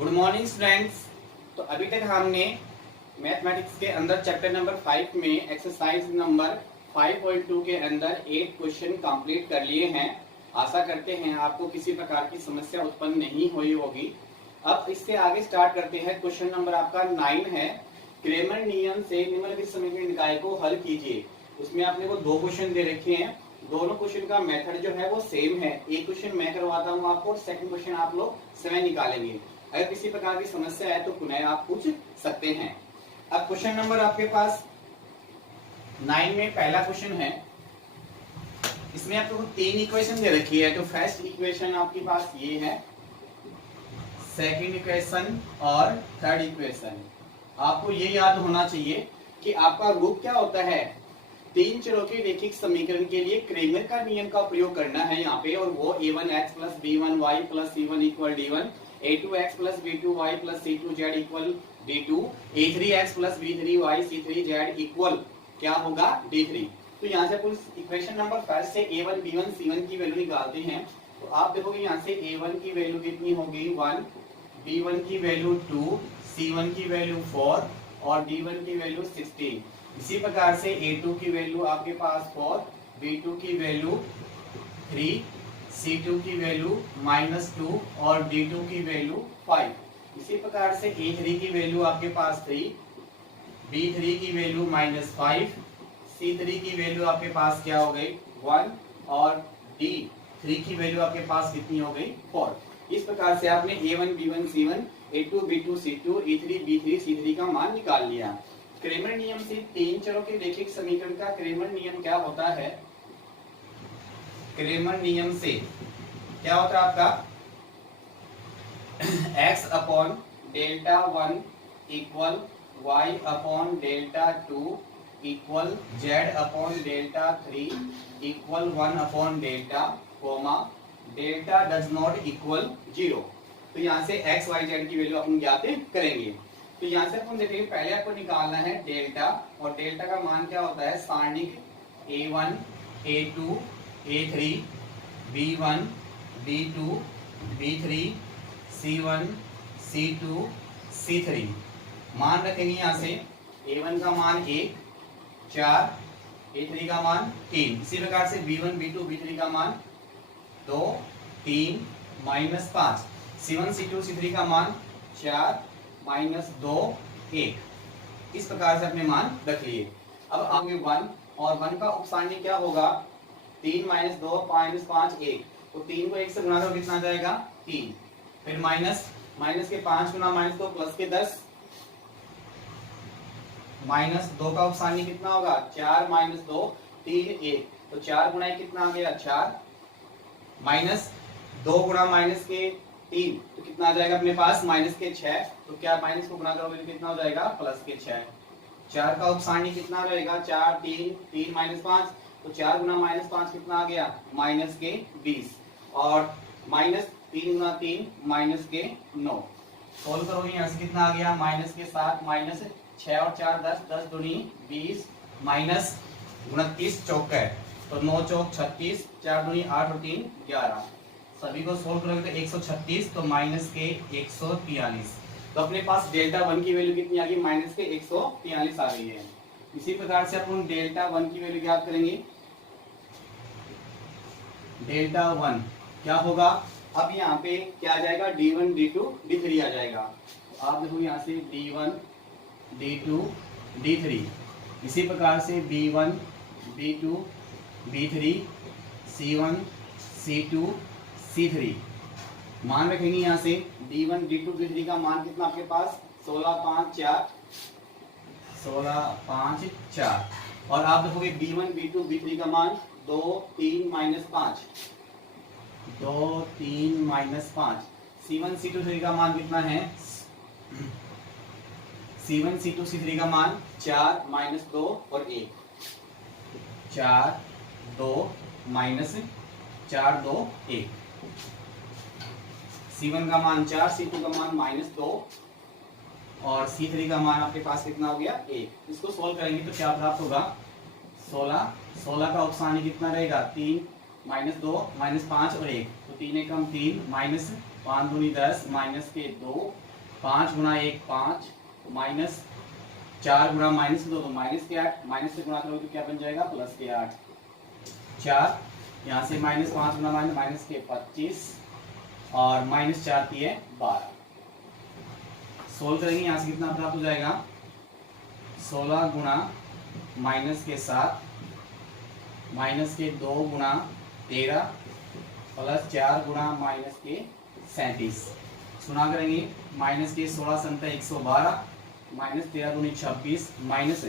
Good morning students. तो अभी तक हमने मैथमेटिक्स के अंदर चैप्टर नंबर 5 में एक्सरसाइज नंबर 5.2 के अंदर 8 क्वेश्चन कंप्लीट कर लिए हैं। आशा करते हैं आपको किसी प्रकार की समस्या उत्पन्न नहीं हुई होगी। अब इससे आगे स्टार्ट करते हैं। क्वेश्चन नंबर आपका 9 है, क्रेमर नियम से निम्नलिखित समीकरण निकाय को हल कीजिए। उसमें आपने को 2 क्वेश्चन दे रखे हैं। दोनों क्वेश्चन का मेथड जो है वो सेम है। एक क्वेश्चन मैं करवाता हूँ आपको, सेकंड क्वेश्चन आप लोग स्वयं निकालेंगे। अगर किसी प्रकार की समस्या है तो पुनः आप पूछ सकते हैं। अब क्वेश्चन नंबर आपके पास 9 में पहला क्वेश्चन है। इसमें आपको 3 इक्वेशन दे रखी है। तो फर्स्ट इक्वेशन आपके पास ये है, सेकंड इक्वेशन और थर्ड इक्वेशन। आपको ये याद होना चाहिए कि आपका रूप क्या होता है। 3 चरों के रैखिक समीकरण के लिए क्रेमर का नियम का प्रयोग करना है यहाँ पे, और वो a1x plus b1y plus c1 equal d1, a2x plus b2y plus c2z equal d2, a3x plus b3y c3z equal क्या होगा d3। तो यहाँ से अपन इक्वेशन नंबर फर्स्ट से a1 b1 c1 की वैल्यू निकालते हैं। तो आप देखोगे यहाँ से a1 की वैल्यू कितनी होगी 1, b1 की वैल्यू 2, c1 की वैल्यू 4 और d1 की वैल्यू 16। इसी प्रकार से a2 की वैल्यू आपके पास 4, b2 की वैल्यू 3, c2 की वैल्यू -2 और d2 की वैल्यू 5। इसी प्रकार से a3 की वैल्यू आपके पास 3, b3 की वैल्यू -5, c3 की वैल्यू आपके पास क्या हो गई 1 और d3 की वैल्यू आपके पास कितनी हो गई 4। इस प्रकार से आपने a1 b1 c1, a2 b2 c2, a3 b3 c3 का मान निकाल लिया। क्रेमर नियम से 3 चरों के रैखिक समीकरण का क्रेमर नियम क्या होता है। क्रेमर नियम से क्या होता है आपका x upon delta 1 equal y upon delta 2 equal z upon delta 3 equal 1 upon delta comma delta does not equal 0। तो यहाँ से x y z की वैल्यू अपन ज्ञात करेंगे। तो यहाँ से अपन देखेंगे, पहले आपको निकालना है डेल्टा, और डेल्टा का मान क्या होता है सारणिक a1 a2 a3 b1 b2 b3 c1 c2 c3। मान रखेंगे यहाँ से a1 का मान 1 4, a3 का मान 3। इसी प्रकार से b1 b2 b3 का मान 2 3 -5, c1 c2 c3 का मान 4 -2 1। इस प्रकार से अपने मान रख लिए। अब आगे 1, और 1 का उपसारणी क्या होगा 3 -2 -5 1। तो 3 को 1 से गुणा करो कितना जाएगा 3, फिर माइनस के 5 गुना -2 प्लस के 10, -2 का उपसारणी कितना होगा 4 -2 3 1। तो 4 गुणा 1 कितना आ गया 4, -2 गुणा माइनस के 3 तो कितना आ जाएगा अपने पास माइनस के 6। तो क्या माइनस को गुणा करोगे तो कितना हो जाएगा प्लस के 6। 4 का उपसारणी कितना रहेगा 4 3 3 -5। तो 4 गुना -5 कितना आ गया माइनस के 20, और -3 गुना 3 माइनस के 9। सोल्व करोगे यहाँ से कितना आ गया माइनस के 7 -6 और 4 10, 10 दूनी 20 -29 चौक है, तो 9 चौक 36, 4 दूनी 8 और 3 11। सभी को सोल्व करोगे तो 136, तो माइनस के 143। तो अपने पास डेल्टा 1 की वैल्यू कितनी आ गई माइनस के 143 आ गई है। इसी प्रकार से अपन डेल्टा 1 की वैल्यू ज्ञात करेंगे। डेल्टा 1 क्या होगा, अब यहाँ पे क्या आ जाएगा d1 d2 d3 आ जाएगा। तो आप देखो यहाँ से d1 d2 d3। इसी प्रकार से b1 b2 b3 c1 c2 c3। मान रखेंगे यहाँ से d1 d2 d3 का मान कितना आपके पास 16 5 4, 16 5 4। और आप देखोगे b1 b2 b3 का मान 2 3 -5, 2 3 -5। c1 c2 c3 का मान कितना है c1 c2 c3 का मान 4 -2 और 1, 4 2 -4 2 1। c1 का मान 4, c2 का मान -2 और c3 का मान आपके पास कितना हो गया 1। इसको सोल्व करेंगे तो क्या प्राप्त होगा 16। 16 का उपसारणी कितना रहेगा 3 -2 -5 और 1। तो 3 एकम 3 -5 दूनी 10 माइनस के 2 5 गुना 1 5, माइनस 4 गुना माइनस 2 तो माइनस के 8, माइनस से गुणा करोगे तो क्या बन जाएगा प्लस के 8, 4 यहाँ से माइनस 5 गुना माइनस माइनस के 25 और माइनस 4 दिए 12। सोल्व करेंगे यहाँ से कितना प्राप्त हो जाएगा 16 गुना माइनस के 7 माइनस के 2 गुना 13 प्लस 4 गुना माइनस के 37। सुना करेंगे माइनस के 16 संख्या 112 माइनस 13 दूनी 26 माइनस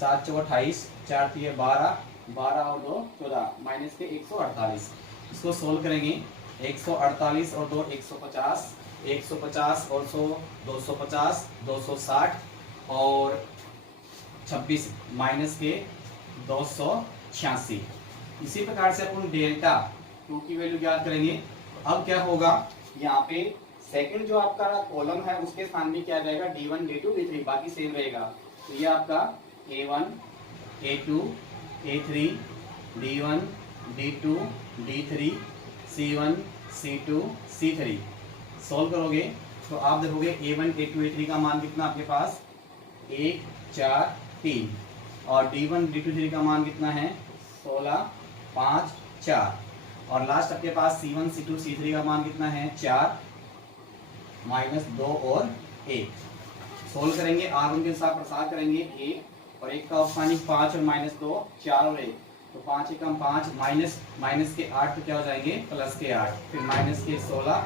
7 चौ 28 4 3 12 12 और 2 14 माइनस के 148। इसको सोल्व करेंगे 148 और 2 150 150 और 100 250 260 और 26 माइनस के 286। इसी प्रकार से अपन डेल्टा 2 की वैल्यू ज्ञात करेंगे। अब क्या होगा यहाँ पे सेकंड जो आपका कॉलम है उसके स्थान में क्या जाएगा D1 D2 D3 बाकी सेम रहेगा। तो ये आपका A1 A2 A3 D1 D2 D3 C1 C2 C3 solve करोगे तो आप देखोगे A1 A2 A3 का मान कितना आपके पास 1 4 3 और D1 D2 D3 का मान कितना है 16 5 4 और लास्ट आपके पास C1 C2 C3 का मान कितना है 4 माइनस 2 और 1। सोल्व करेंगे R1 के साथ प्रसार करेंगे 1 और 1 का स्थानिक 5 और माइनस 2 4 और 1 तो 5 एकम 5 माइनस के 8 तो क्या हो जाएंगे प्लस के 8 फिर माइनस के 16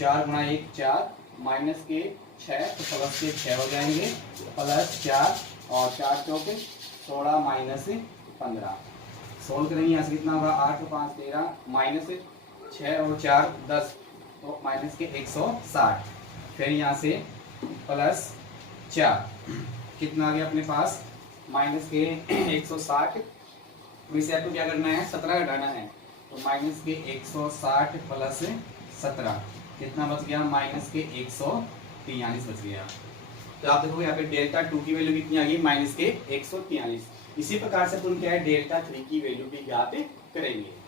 4 गुना 1 4 माइनस के 6 तो प्लस के 6 हो जाएंगे प्लस 4 और 4 चौके 16 माइनस 15। सोल्व करेंगे यहाँ से कितना होगा 8 और 5 13 माइनस 6 और 4 10 तो माइनस के 160 फिर यहाँ से प्लस 4 कितना आ गया अपने पास माइनस के 160 इसे आपको क्या करना है 17 घटाना है तो माइनस के 160 प्लस 17 कितना बच गया माइनस के 143 बच गया। तो आप देखो यहाँ पे डेल्टा 2 की वैल्यू कितनी आ गई माइनस के 143। इसी प्रकार से अपन क्या है डेल्टा 3 की वैल्यू भी ज्ञात करेंगे।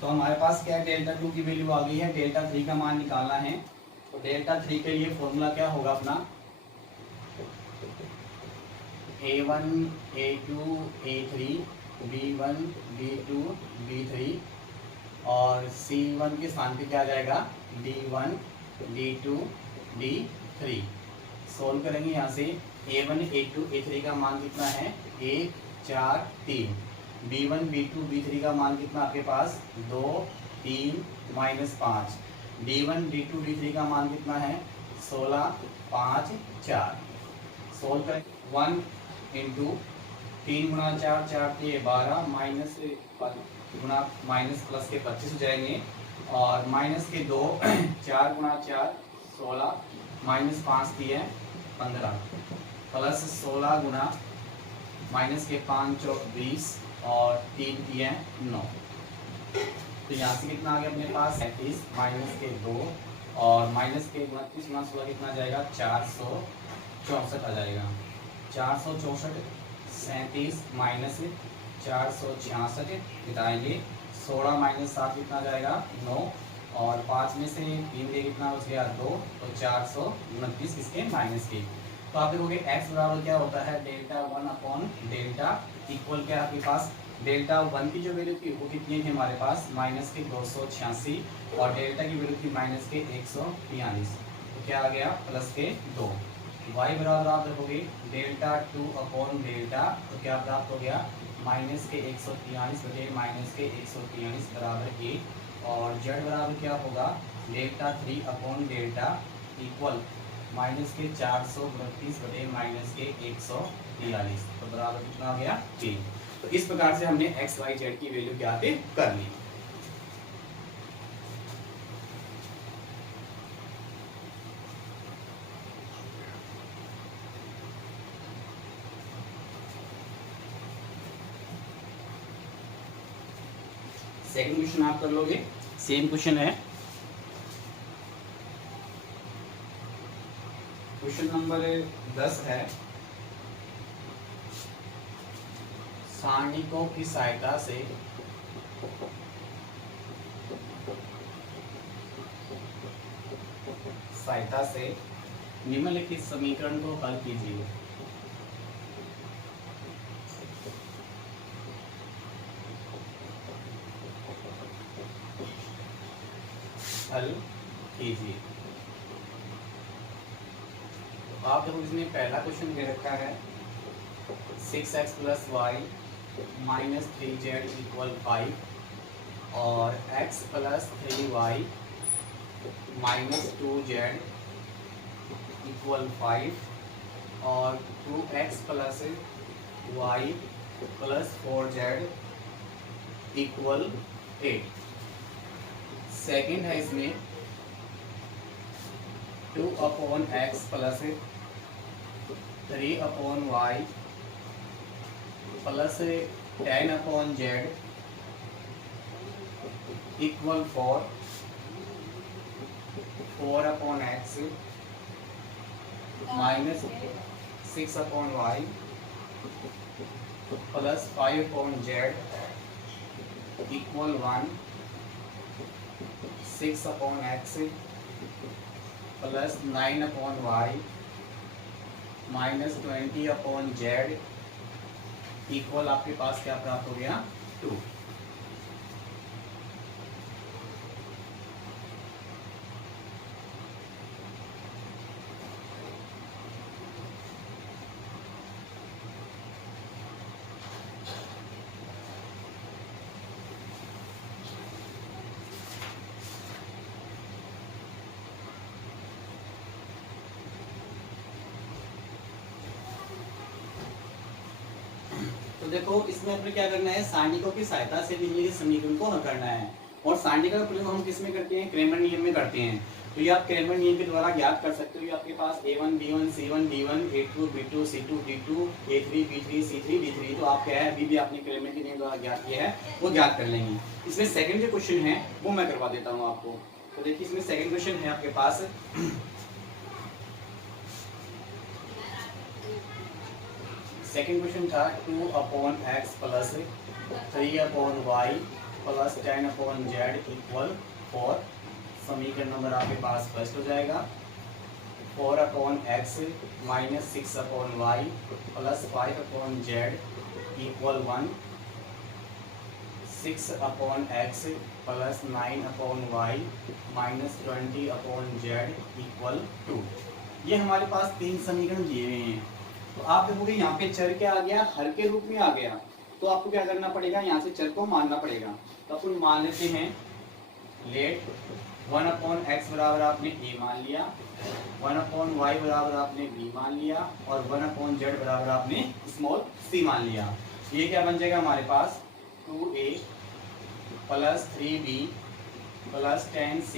तो हमारे पास क्या है डेल्टा 2 की वैल्यू आ गई है, डेल्टा 3 का मान निकालना है। तो डेल्टा 3 के लिए फॉर्मूला क्या होगा अपना A1 A2 A3 B1 B2 B3 और C1 के स्थान पे क्या आ जाएगा D1 D2 D3। सोल्व करेंगे यहाँ से A1 A2 A3 का मान कितना है 1 4 3 B1 B2 B3 का मान कितना आपके पास 2 3 माइनस 5 D1 D2 D3 का मान कितना है 16 5 4। सोल्व करें 1 इंटू 3 गुना 4 4 के 12 माइनस गुना माइनस प्लस के 25 हो जाएंगे और माइनस के 2 4 गुना 4 16 माइनस 5 दिए 15 प्लस 16 गुना माइनस के 5 20 और 3 दिए 9। तो यहाँ से कितना आ गया अपने पास 37 माइनस के 2 और माइनस के 29 गुना 16 कितना जाएगा 464 आ जाएगा 464 37 माइनस 466 घटाएंगे 16 माइनस 7 कितना जाएगा 9 और 5 में से 3 दे कितना बच गया 2 तो 429 इसके माइनस के। तो आप देखोगे x बराबर क्या होता है डेल्टा 1 अपॉन डेल्टा इक्वल क्या आपके पास डेल्टा 1 की जो वैल्यू थी वो कितनी थी हमारे पास माइनस के 286 और डेल्टा की वैल्यू थी माइनस के 143 तो क्या आ गया प्लस के 2। y बराबर आप देखोगे डेल्टा 2 अपॉन डेल्टा तो क्या प्राप्त हो गया माइनस के 143 बटे माइनस के 143 बराबर 1 और z बराबर क्या होगा delta 3 upon delta equal minus के 432 बटे माइनस के 143 तो बराबर कितना हो गया 3। तो इस प्रकार से हमने x y z की वैल्यू ज्ञात कर ली। सेकंड क्वेश्चन आप कर लोगे, सेम क्वेश्चन है। क्वेश्चन नंबर 10 है, सारणिकों की सहायता से निम्नलिखित समीकरण को हल कीजिए। हल कीजिए। तो आप देखो इसमें पहला क्वेश्चन दे रखा है 6x + y - 3z = 5 और x + 3y - 2z = 5 और 2x + y + 4z = 8। सेकेंड है इसमें 2/x + 3/y + 10/z = 4, 4/x - 6/y + 5/z = 1, 6/x + 9/y - 20/z equal आपके पास क्या प्राप्त हो गया 2। तो देखो इसमें अपने क्या करना है, सारणिकों की सहायता से निम्नलिखित समीकरण को हल करना है। और सारणिका का प्रयोग हम किस में करते हैं, क्रेमर नियम में करते हैं। तो ये आप क्रेमर नियम के द्वारा ज्ञात कर सकते हो। ये आपके पास a1 b1 c1 d1 a2 b2 c2 d2 a3 b3 c3 d3। तो आप क्या है अभी भी आपने क्रेमर के नियम द्वारा ज्ञात किया है वो ज्ञात कर लेंगे। इसमें सेकंड जो क्वेश्चन है वो मैं करवा देता हूँ आपको। तो देखिए इसमें सेकंड क्वेश्चन है आपके पास सेकंड क्वेश्चन था 2/x + 3/y + 10/z = 4। समीकरण नंबर आपके पास फर्स्ट हो जाएगा 4/x - 6/y + 5/z = 1, 6/x + 9/y - 20/z = 2। ये हमारे पास तीन समीकरण दिए हुए हैं। तो आप देखोगे यहाँ पे चर क्या आ गया, हर के रूप में आ गया। तो आपको क्या करना पड़ेगा, यहाँ से चर को मानना पड़ेगा। तो अपन मान लेते हैं लेट 1/x बराबर आपने a मान लिया, 1/y बराबर आपने b मान लिया और 1/z बराबर आपने स्मॉल c मान लिया। ये क्या बन जाएगा हमारे पास 2a + 3b + 10c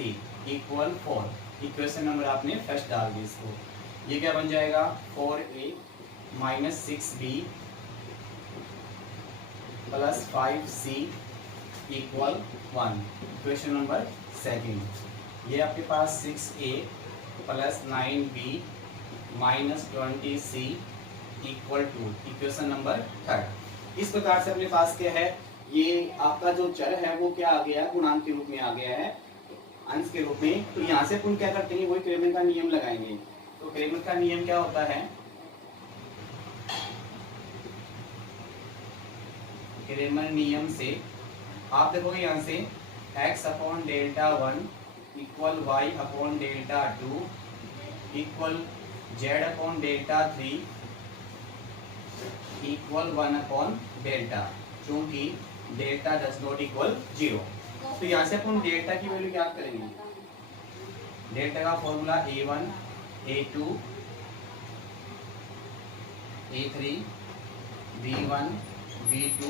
= 4। Equation number आपने फर्स्ट डाल दी इसको। ये क्या बन जाएगा 4a - 6b + 5c = 1। Equation number second. ये आपके पास 6a + 9b - 20c = 2। Equation number third. इस प्रकार से अपने पास क्या है, ये आपका जो चर है वो क्या आ गया, गुणांक के रूप में आ गया है, अंश के रूप में। तो यहाँ से अपन क्या करते हैं, वही क्रेमर का नियम लगाएंगे। तो क्रेमर का नियम क्या होता है, क्रेमर नियम से आप देखोगे यहाँ से x/(1) = y/(2) = z/(3) = 1/δ, क्योंकि डेल्टा डज नॉट इक्वल 0। तो यहाँ से अपन डेल्टा की वैल्यू ज्ञात करेंगे। डेल्टा का formula a1 a2 a3 b1 b2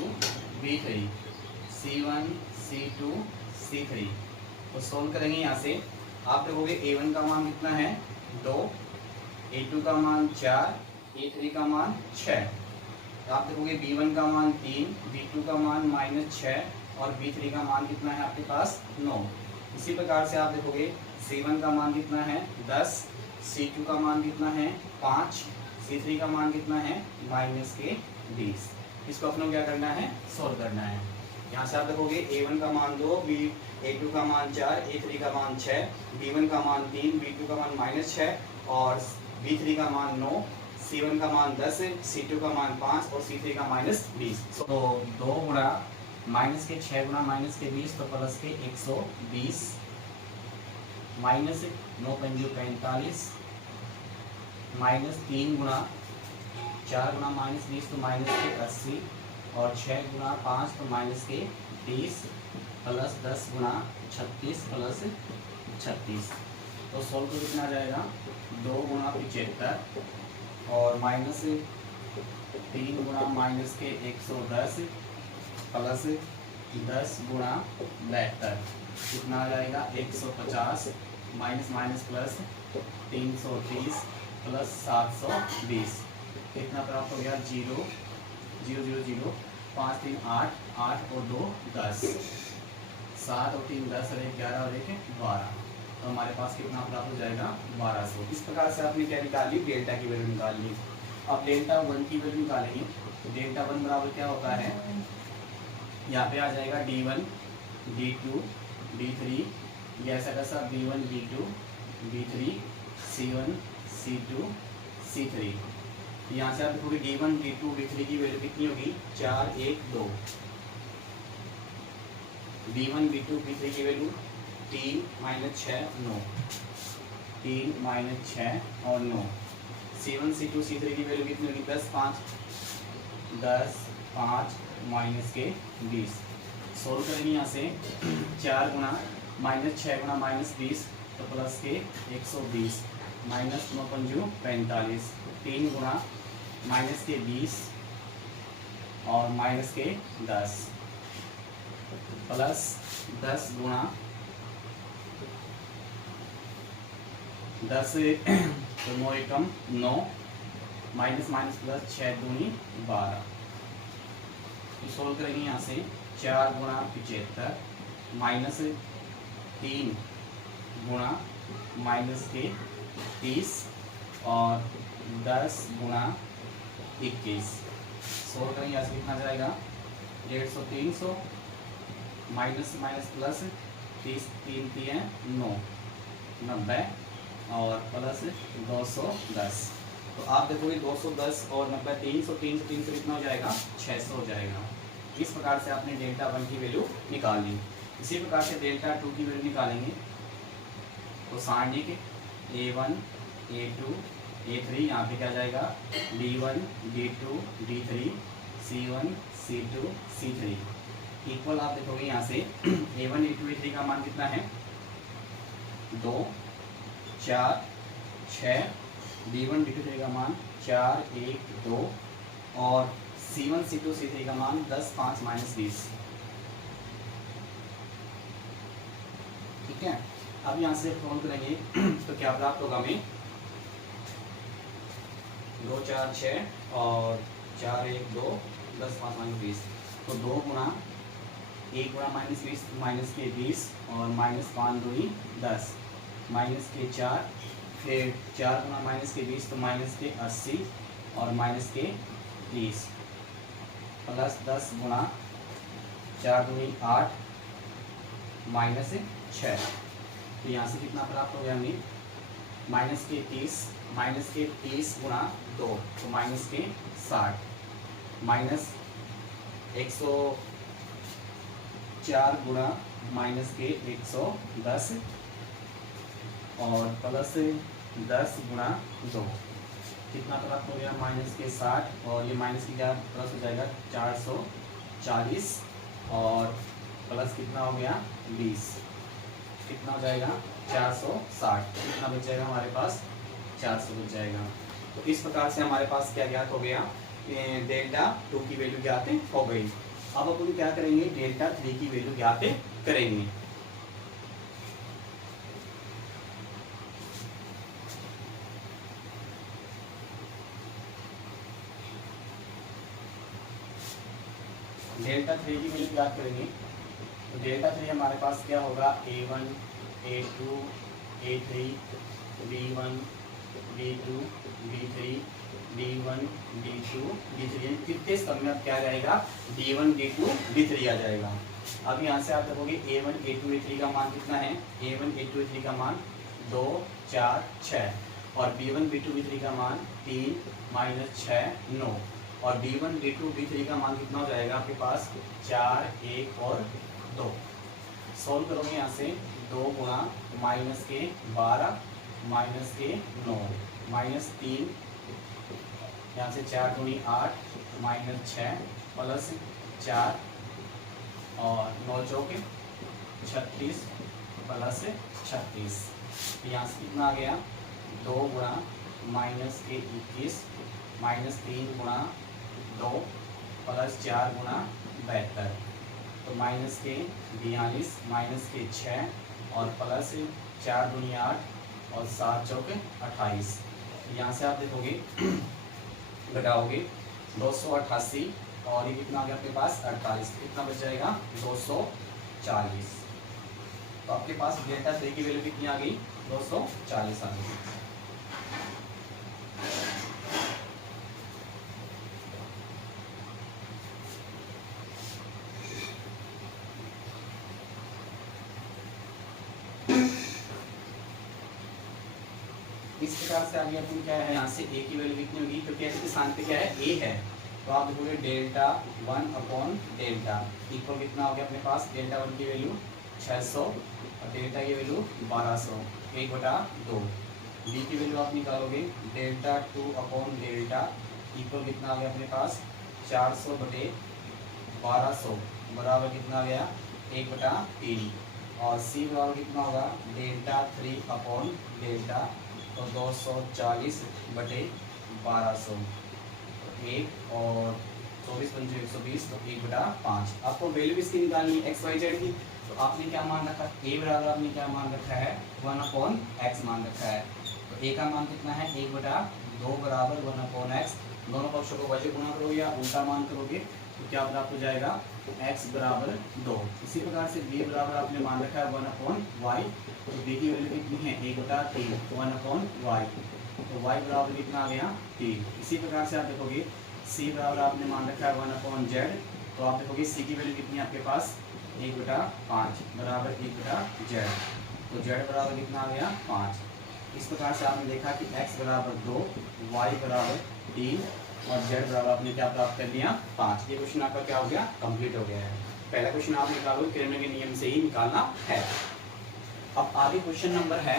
b3 c1 c2 c3। तो सोल्व करेंगे यहाँ से। आप देखोगे a1 का मान कितना है 2, a2 का मान 4, a3 का मान 6। आप देखोगे b1 का मान 3, b2 का मान -6 और B3 का मान कितना है आपके पास 9। इसी प्रकार से आप देखोगे C1 का मान कितना है 10, C2 का मान कितना है 5, C3 का मान कितना है -20। इसको अपने क्या करना है, सोल्व करना है। यहाँ से आप देखोगे A1 का मान 2, A2 का मान 4, A3 का मान 6, B1 का मान 3, B2 का मान -6 और B3 का मान 9, C1 का मान 10, C2 का मान 5 और C3 का -20। तो 2 गुणा माइनस के 6 गुणा माइनस के 20 तो प्लस के 120 माइनस 9 पंजे 45 माइनस 3 गुणा 4 गुणा -20 तो माइनस के 80 और 6 गुणा 5 तो माइनस के 30 प्लस 10 गुणा 36 प्लस 36। तो सोल्व को कितना आ जाएगा 2 गुणा 75 और माइनस 3 गुणा माइनस के 110 प्लस 10 गुणा 72 कितना आ जाएगा 150 माइनस माइनस प्लस 330 प्लस 720 कितना प्राप्त हो गया 0 0 0 0 5 3 8 8 और 2 10 7 और 3 10 और 1 11 और 1 12। तो हमारे पास कितना प्राप्त हो जाएगा 1200। इस प्रकार से आपने क्या निकाल ली, डेल्टा की वैल्यू निकाल ली। अब डेल्टा 1 की वैल्यू निकालेंगे। डेल्टा 1 बराबर क्या होता है, यहाँ पे आ जाएगा D1 D2 D3, ये ऐसा कैसा B1 B2 B3 C1 C2 C3। यहाँ से आप देखोगे D1 D2 D3 की वैल्यू कितनी होगी 4 1 2। B1 B2 B3 की वैल्यू 3 - 6 9, 3 - 6 और 9। C1 C2 C3 की वैल्यू कितनी होगी 10 5 10 5 माइनस के 20। सोल्व करेंगे यहाँ से 4 गुणा -6 गुणा -20 तो प्लस के 120 माइनस 9 पंजू 45 3 गुणा माइनस के 20 और माइनस के 10 प्लस 10 गुणा 10 तो 9 एकम 9 माइनस माइनस प्लस 6 दूनी 12। सोल्व करेंगे यहाँ से 4 गुणा 75 माइनस 3 गुणा माइनस के 30 और 10 गुणा 21। सोल्व करेंगे यहाँ से कितना जाएगा 150 300 माइनस माइनस प्लस 30 3 3 9 90 और प्लस 210। तो आप देखोगे 210 और 90 300 300 300 कितना हो जाएगा 600 हो जाएगा। इस प्रकार से आपने डेल्टा 1 की वैल्यू निकाल ली। इसी प्रकार से डेल्टा 2 की वैल्यू निकालेंगे तो सारणिक A1 A2 A3 यहाँ पे क्या जाएगा D1 D2 D3 C1 C2 C3 equal आप देखोगे यहाँ से A1 A2 A3 का मान कितना है 2 4 6, D1 D2 का मान 4 1 2 और C1 C2 C3 का मान 10 5 -20। ठीक है, अब यहाँ से फोन करेंगे तो क्या प्राप्त होगा हमें 2 4 6 और 4 1 2 10 5 -20। तो 2 गुणा 1 गुणा -20 माइनस के 20 और -5 2 10 माइनस के 4 फिर 4 गुणा माइनस के 20 तो माइनस के 80 और माइनस के 30 प्लस 10 गुणा 4 दूनी 8 माइनस 6। तो यहाँ से कितना प्राप्त हो गया हमें माइनस के 30 गुणा 2 तो माइनस के 60 माइनस 104 गुणा माइनस के 110 और प्लस 10 गुणा 2 कितना प्राप्त हो गया माइनस के 60 और ये माइनस की क्या प्लस हो जाएगा 440 और प्लस कितना हो गया 20 कितना हो जाएगा 460। कितना बच जाएगा हमारे पास 400 बच जाएगा। तो इस प्रकार से हमारे पास क्या ज्ञात हो गया डेल्टा 2 की वैल्यू ज्ञात हो गई। अब अपन क्या करेंगे डेल्टा 3 की वैल्यू ज्ञात करेंगे। डेल्टा 3 की वैल्यू ज्ञात करेंगे तो डेल्टा 3 हमारे पास क्या होगा, A1 A2 A3 B1 B2 B3 D1 D2 D3, कितने स्तंभ में अब क्या आ जाएगा, D1 D2 D3 आ जाएगा। अब यहाँ से आप देखोगे A1 A2 A3 का मान कितना है, A1 A2 A3 का मान 2 4 6 और B1 B2 B3 का मान 3 -6 9 और B1 B2 B3 का मान कितना हो जाएगा आपके पास 4 1 और 2। सोल्व करोगे यहाँ से 2 गुणा माइनस के 12 माइनस के 9 -3, यहाँ से 4 दूनी 8 -6 प्लस 4 और 9 चौके 36 प्लस 36। यहाँ से कितना आ गया 2 गुणा माइनस के 21 -3 गुणा 2 प्लस 4 गुणा 72, तो माइनस के 42 माइनस के 6 और प्लस 4 दूनी 8 और 7 चौके 28। यहाँ से आप देखोगे घटाओगे 288 और ये कितना आ गया आपके पास 48, कितना बच जाएगा 240। तो आपके पास डेल्टा 3 की वैल्यू कितनी आ गई 240 आ गई। इस प्रकार से आगे अपन क्या है, यहाँ से a की वैल्यू कितनी होगी, क्योंकि इसके स्थान पे क्या है a है, तो आप देखोगे डेल्टा 1 अपॉन डेल्टा इक्वल कितना हो गया अपने पास, डेल्टा 1 की वैल्यू 600 और डेल्टा की वैल्यू 1200 1/2। b की वैल्यू आप निकालोगे डेल्टा 2 अपॉन डेल्टा इक्वल कितना आ गया अपने पास 400 बटे 1200 बराबर कितना आ गया 1/3 और c बराबर कितना होगा डेल्टा 3 अपॉन डेल्टा, तो 240 बटे 1200 1 और 24 पंजे 120, तो 1/5। आपको वैल्यू इसकी निकालनी है एक्स वाई जेड की, तो आपने क्या मान रखा है a बराबर आपने क्या मान रखा है 1/x मान रखा है, तो a का मान कितना है 1/2 बराबर 1/x। दोनों पक्षों को वजह गुणा करोगे या उल्टा मान करोगे तो क्या प्राप्त हो जाएगा x बराबर 2। इसी प्रकार से b बराबर आपने मान रखा है 1/y, तो b की वैल्यू कितनी है 1/3 1/y, तो y बराबर कितना आ गया 3। इसी प्रकार से आप देखोगे c बराबर आपने मान रखा है 1/z, तो आप देखोगे c की वैल्यू कितनी है आपके पास 1/5 बराबर 1/z, तो z बराबर कितना आ गया 5। इस प्रकार से आपने देखा कि x बराबर 2 y बराबर 3 और z बराबर आपने क्या प्राप्त कर लिया 5। ये क्वेश्चन आपका क्या हो गया कंप्लीट हो गया है। पहला क्वेश्चन आप निकालो, किरणों के नियम से ही निकालना है। अब आगे क्वेश्चन नंबर है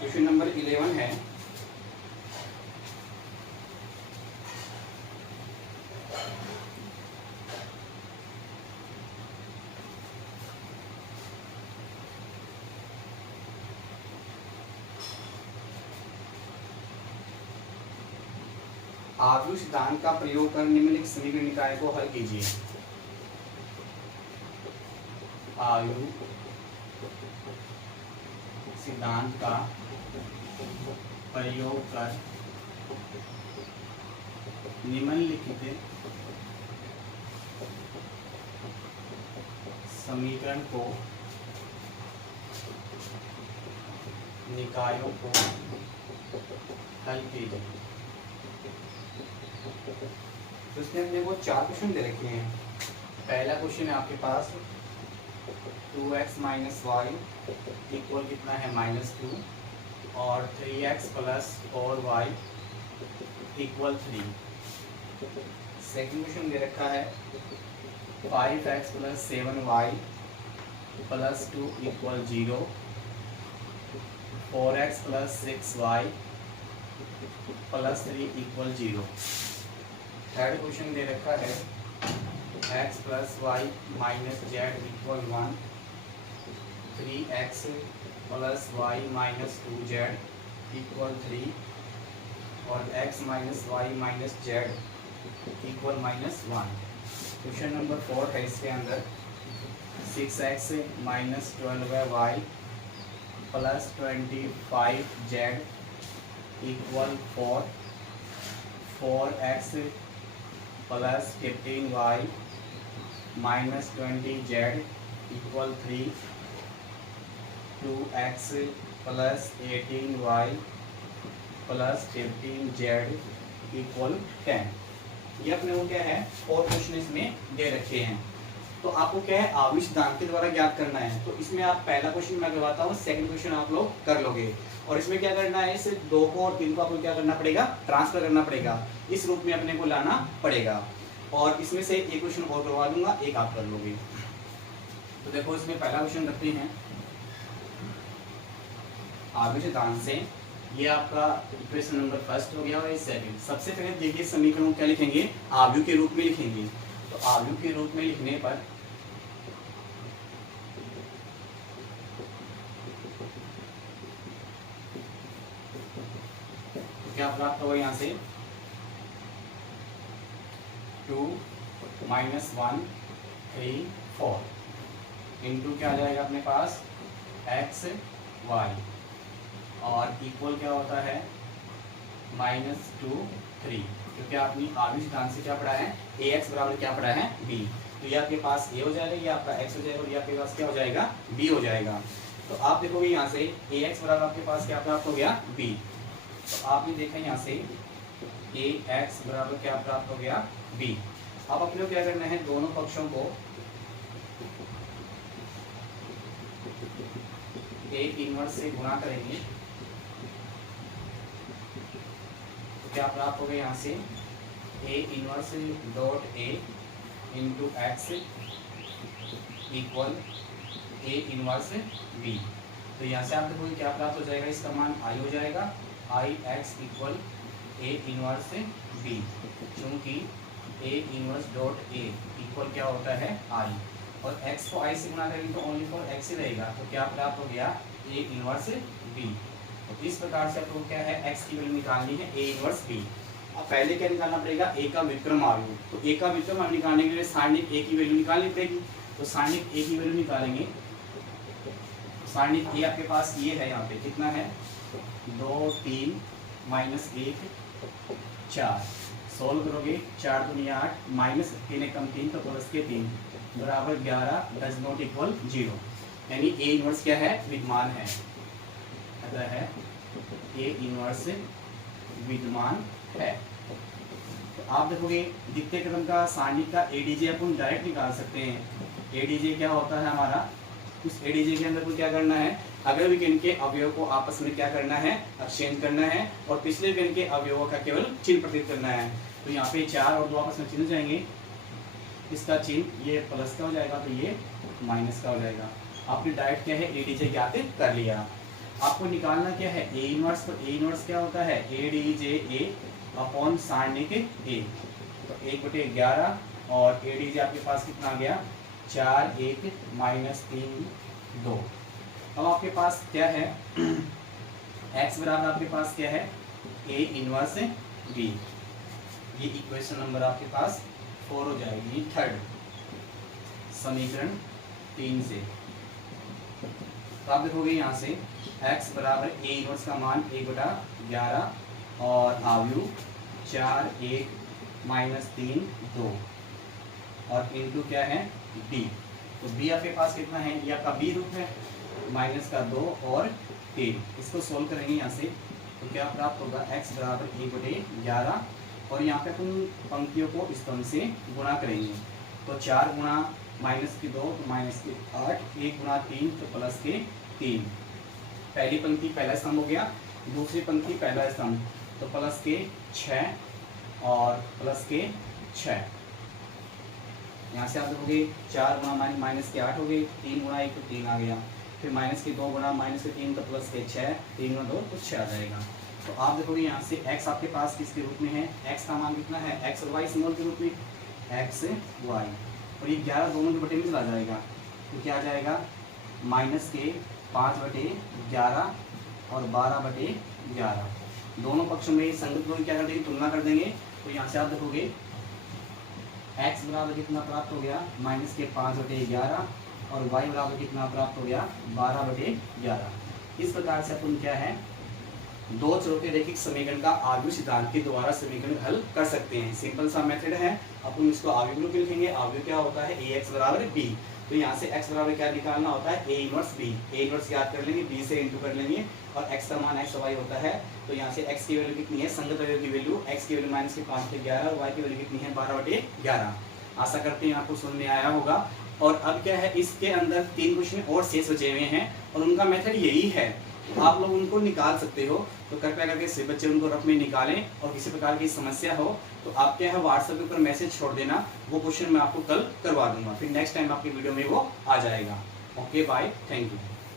क्वेश्चन नंबर 11 है, आयु सिद्धांत का प्रयोग कर निम्नलिखित समीकरण निकाय को हल कीजिए। आयु सिद्धांत का प्रयोग कर निम्नलिखित समीकरण को निकायों को हल कीजिए। तो इसमें हमने वो 4 क्वेश्चन दे रखे हैं। पहला क्वेश्चन है आपके पास 2x माइनस वाई इक्वल कितना है -2 और 3x plus 4y equal 3। Second question दे रखा है 5x plus 7y plus 2 equal 0, 4x plus 6y plus 3 equal 0। Third question दे रखा है x plus Y minus Z equal 1, 3x plus Y minus 2z equal 3 और x minus Y minus Z equal -1। Question number 4 है इसके अंदर 6x minus 12y plus 25z equal 4, 4x plus 15y minus 20z equal 3, 2x plus 18y plus 15z equal 10। ये अपने को क्या है, 4 question इसमें दे रखे हैं। तो आपको क्या है, आवेश सिद्धांत के द्वारा ज्ञात करना है। तो इसमें आप पहला क्वेश्चन मैं करवाता हूँ, सेकंड क्वेश्चन आप लोग कर लोगे। और इसमें क्या करना है, इस 2 को और 3 को आपको क्या करना पड़ेगा, ट्रांसफर करना पड़ेगा, इस रूप में अपने को लाना पड़ेगा। और इसमें से एक क्वेश्चन और करवा दूंगा, एक आप कर लोगे। तो देखो इसमें पहला क्वेश्चन करते हैं, आवेश सिद्धांत से। ये आपका इक्वेशन नंबर फर्स्ट हो गया और ये सेकंड। सबसे पहले देखिए समीकरण क्या लिखेंगे, आव्यूह के रूप में लिखेंगे। तो आव्यूह के रूप में लिखने पर तो क्या प्राप्त होगा, यहाँ से 2 माइनस 1 3 4 इंटू क्या आ जाएगा अपने पास x y और इक्वल क्या होता है -2 3, क्योंकि आपने आवेश सिद्धांत से क्या पढ़ा है, ax बराबर क्या पढ़ा है b। तो ये आपके पास a हो जाएगा, ये आपका x हो जाएगा और ये आपके पास क्या हो जाएगा b हो जाएगा। तो आप देखोगे यहाँ से ax बराबर आपके पास क्या प्राप्त हो गया b। तो आपने देखा यहाँ से ax बराबर क्या प्राप्त हो गया b। अब अपने को क्या करना है, दोनों पक्षों को a इनवर्स से गुणा करेंगे। तो क्या प्राप्त हो गया, यहाँ से a inverse dot a into x equal a inverse b। तो यहाँ से आप देखोगे क्या प्राप्त हो जाएगा, इसका मान i हो जाएगा, i x equal a inverse b, क्योंकि a inverse dot a equal क्या होता है i, और x को i से गुणा करेंगे तो ओनली फॉर x ही रहेगा। तो क्या प्राप्त हो गया a इनवर्स b। तो इस प्रकार से आपको क्या है, x की वैल्यू निकालनी है a इनवर्स b। अब पहले क्या निकालना पड़ेगा, a का व्युत्क्रम आव्यूह। तो a का व्युत्क्रम आव्यूह निकालने के लिए सारणिक a की वैल्यू निकालनी पड़ेगी। तो सारणिक a की वैल्यू निकालेंगे। सारणिक a आपके पास ये है, यहाँ पे कितना है 2 3 माइनस 1 4, सोल्व करोगे 4 दूनी 8 माइनस 3 एकम 3 तो प्लस के 3 बराबर 11 डज नॉट इक्वल 0, यानी a इनवर्स क्या है, विद्यमान है। अतः है a इनवर्स विद्यमान है। तो आप देखोगे द्वितीय क्रम का सारणिक का एडीजे अपन डायरेक्ट निकाल सकते हैं। एडीजे क्या होता है हमारा, उस एडीजे के अंदर को क्या करना है, अगले विकर्ण के अवयव को आपस में क्या करना है, एक्सचेंज करना है और पिछले विकर्ण के अवयवों का केवल चिन्ह प्रतीत करना है। तो यहाँ पे 4 और 2 आपस में चिन्ह जाएंगे, इसका चिन्ह ये प्लस का हो जाएगा तो ये माइनस का हो जाएगा। आपने डायरेक्ट क्या है एडीजे ज्ञात कर लिया। आपको निकालना क्या है ए इनवर्स। तो ए इनवर्स क्या होता है, एडीजे ए अपॉन सारणिक ए। तो 1/11 और एडीजे आपके पास कितना आ गया 4 1 माइनस 3 2। अब आपके पास क्या है x बराबर आपके पास क्या है a इनवर्स b। ये इक्वेशन नंबर आपके पास 4 हो जाएगी, थर्ड समीकरण 3 से। तो आप देखोगे यहाँ से x बराबर a इनवर्स का मान 1/11 और आव्यूह 4 1 माइनस 3 2 और इनटू क्या है b। तो b आपके पास कितना है, ये आपका b रूप है, माइनस का 2 और 3। इसको सोल्व करेंगे यहाँ से तो क्या प्राप्त होगा, x बराबर 1/11 और यहाँ पे अपन पंक्तियों को स्तंभ से गुणा करेंगे। तो 4 गुणा माइनस के 2 तो माइनस के 8, 1 गुणा 3 तो प्लस के 3। पहली पंक्ति पहला स्तंभ हो गया, दूसरी पंक्ति पहला स्तंभ तो प्लस के 6 और प्लस के 6। यहाँ से आप देखोगे 4 गुणा माइनस के 8 हो गए, 3 गुणा 1 तो 3 आ गया, फिर माइनस के 2 गुणा माइनस के 3 तो प्लस के 6, 3 गुणा 2 तो 6 आ जाएगा। तो आप देखोगे यहाँ से x आपके पास किसके रूप में है, x का मान कितना है x और y स्मॉल के रूप में, x y और ये 11 दोनों के बटे में चला जाएगा तो क्या आ जाएगा माइनस के 5/11 और 12/11। दोनों पक्षों में संगत लोग क्या कर देंगे, तुलना कर देंगे। तो यहाँ से आप देखोगे x बराबर कितना प्राप्त हो गया माइनस के 5/11 और y बराबर कितना प्राप्त हो गया 12/11। इस प्रकार से अपन क्या है दो चरों के रैखिक समीकरण का आव्यूह सिद्धांत के द्वारा समीकरण हल कर सकते हैं। सिंपल सा मेथड है, अपन इसको आव्यूह रूप में लिखेंगे। आव्यूह क्या होता है, ax बराबर b, तो यहाँ से x बराबर क्या निकालना होता है, a inverse b। a inverse याद कर लेंगे, b से इंटू कर लेंगे, और x का मान x y होता है, तो यहाँ से x की वैल्यू कितनी है, संगत अवयव की वैल्यू, x की वैल्यू -5/11 और y की वैल्यू कितनी है 12/11। आशा करते हैं आपको समझ में आया होगा। और अब क्या है, इसके अंदर 3 क्वेश्चन और शेष बचे हुए हैं और उनका मेथड यही है, तो आप लोग उनको निकाल सकते हो। तो कृपया करके सभी बच्चे उनको रफ में निकालें, और किसी प्रकार की समस्या हो तो आप क्या है व्हाट्सएप के ऊपर मैसेज छोड़ देना, वो क्वेश्चन मैं आपको कल करवा दूंगा, फिर नेक्स्ट टाइम आपकी वीडियो में वो आ जाएगा। Okay bye, thank you.